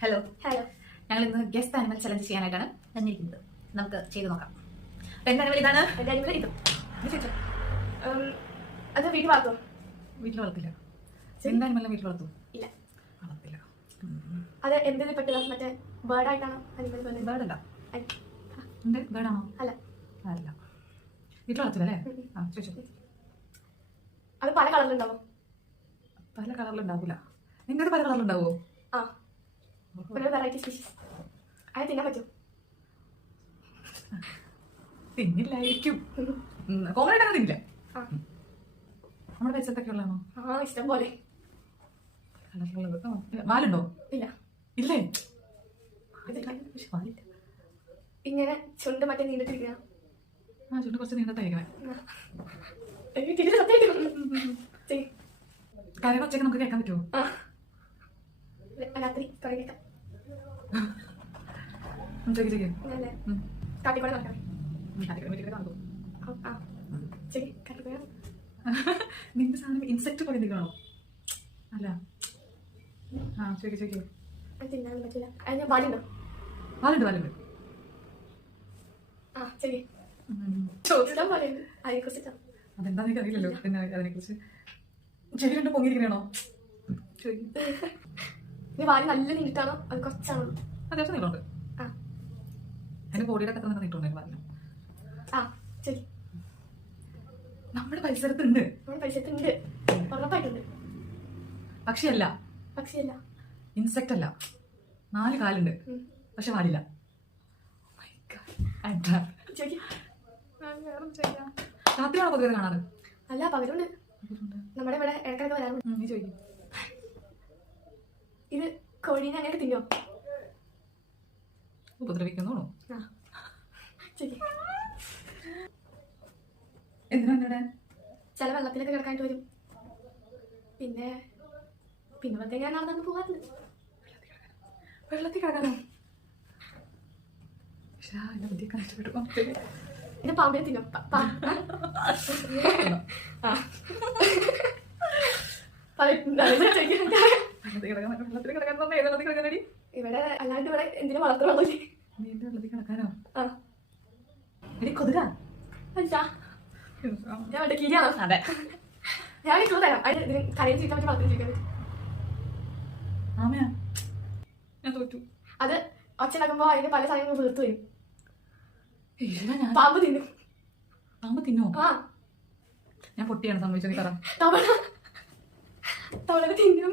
Hello hello. ഞങ്ങൾ ഇന്ന് guest animal challenge ചെയ്യാനായിട്ടാണ് വന്നിരിക്കുന്നത്. നമുക്ക് ചെയ്ത് നോക്കാം. എന്റെ ആനിമൽ ഇതാണ്. എന്റെ അനിമൽ ഇതും. ഇത് ചോദിച്ചോ. അത് വീട്ടിൽ വളർത്തോ? വീട്ടിൽ വളർത്തില്ല. എന്റെ ആനിമലിനെ വീട്ടിൽ വളർത്തും? ഇല്ല, വളർത്തില്ല. അത് എന്തിൽ പെട്ടതാ? മറ്റേ ബേർഡ് ആയിട്ടാണോ അനിമൽ? ബേർഡല്ല. എന്റെ ബേർഡാണോ? അല്ല. അല്ല, വീട്ടിൽ വളർത്തില്ല അല്ലേ? ആ ചോദിച്ചോ. അത് പല കളറിലുണ്ടാവും? പല കളറിലുണ്ടാവില്ല. നിങ്ങളുടെ പല കളറിലുണ്ടാവോ? ആ, ഒരു വെറൈറ്റി സ്പീഷീസ്. അത് തിന്നാൻ പറ്റും? തിന്നില്ലായിരിക്കും. കോമൺ ആയിട്ട് തിന്നില്ല. ആ, നമ്മുടെ പരിസരത്തൊക്കെ ഉള്ളതാണോ? ആ, ഇഷ്ടം പോലെ. കളറിലുള്ളത്. വാലുണ്ടോ? ഇല്ല. ഇല്ലേ? ഇതില്ല. വാലില്ല. ഇങ്ങനെ ചുണ്ട് മറ്റേ നീണ്ടിട്ടിരിക്കുക. ആ, ചുണ്ട് കുറച്ച് നീണ്ടത്തായിരിക്കണേ. കാര്യങ്ങൾ ഉച്ചയ്ക്ക് നമുക്ക് കേൾക്കാൻ പറ്റുമോ? രാത്രി തുടങ്ങിയേക്കാം. കാട്ടിക്കൂടെ നടക്കാം. നിന്റെ സാധനം ഇൻസെക്ട് പോലെ എന്തെങ്കിലും അല്ല? ആ ചോദിക്കും ചോദിക്കും. തിന്നാൻ പറ്റില്ല. അതിന് പാലുണ്ടോ? വാലുണ്ട് വാലുണ്ട്. ആ ശരി, ചോദിച്ചാൽ പോലെ അതിനെ കുറിച്ചിട്ടാ. അതെന്താന്ന് എനിക്ക് അറിയില്ലല്ലോ. പിന്നെ അതിനെ കുറിച്ച് ചെവി രണ്ട് പൊങ്ങിയിരിക്കണോ? ചോദിക്കും. ഇനി വാല് നല്ല നീട്ടാണോ അത് കുറച്ചാണോ? അത്യാവശ്യം നീളമുണ്ട്. ആ, അതിന് ബോഡിയുടെ ഒക്കെ തന്നെ നീട്ടുണ്ടായിരുന്നു വാലിന്. ആ ശരി. നമ്മുടെ പരിസരത്തുണ്ട്. നമ്മുടെ പരിസരത്തുണ്ട്, ഉറപ്പായിട്ടുണ്ട്. പക്ഷിയല്ല. പക്ഷിയല്ല. ഇൻസെക്ട് അല്ല. 4 കാലുണ്ട് പക്ഷെ വാലില്ല. രാത്രിയാണോ പൊതുവെ കാണാറ്? അല്ല, പകലുണ്ട്. നമ്മുടെ ഇവിടെ ഇടയ്ക്കൊക്കെ വരാറുണ്ട്. നീ ചോദിക്കും. ഇത് കോഴീനെ അങ്ങനെ തിന്നോ? ഉപദ്രവിക്കുന്നോ? ആ ശരി. എന്തിനാ? ചില വെള്ളത്തിലൊക്കെ കിടക്കാനായിട്ട് വരും. പിന്നെ പിന്നെ ഞാൻ നടന്നു പോകാറുണ്ട്. വെള്ളത്തിൽ കിടക്കാനോ? ഇത് പാമ്പിനെ തിന്നോ? ഇവിടെ അല്ലാണ്ട് ഇവിടെ എന്തിനും വളർത്തണോ? വെള്ളത്തിൽ കിടക്കാനോ? ആ, എടി കൊതുക. അല്ല, ഞാൻ മറ്റേ കീരിയാണോ? അതെ. ഞാൻ ക്ലൂ തരാം. അതിന് ഇതിന് കരയിൽ ചോദിക്കാൻ പറ്റും, വളർത്തി ചോദിക്കാൻ പറ്റും. ആമയാ? ഞാൻ തോറ്റു. അത് ഒച്ച ഉണ്ടാക്കുമ്പോ അതിന് പല സാധനങ്ങളും വീർത്തു വരും. ഞാൻ പാമ്പ് തിന്നും. പാമ്പ് തിന്നോ? ആ, ഞാൻ പൊട്ടിയാണ് സംഭവിച്ചത്. നീ പറ. തവള തിന്നും.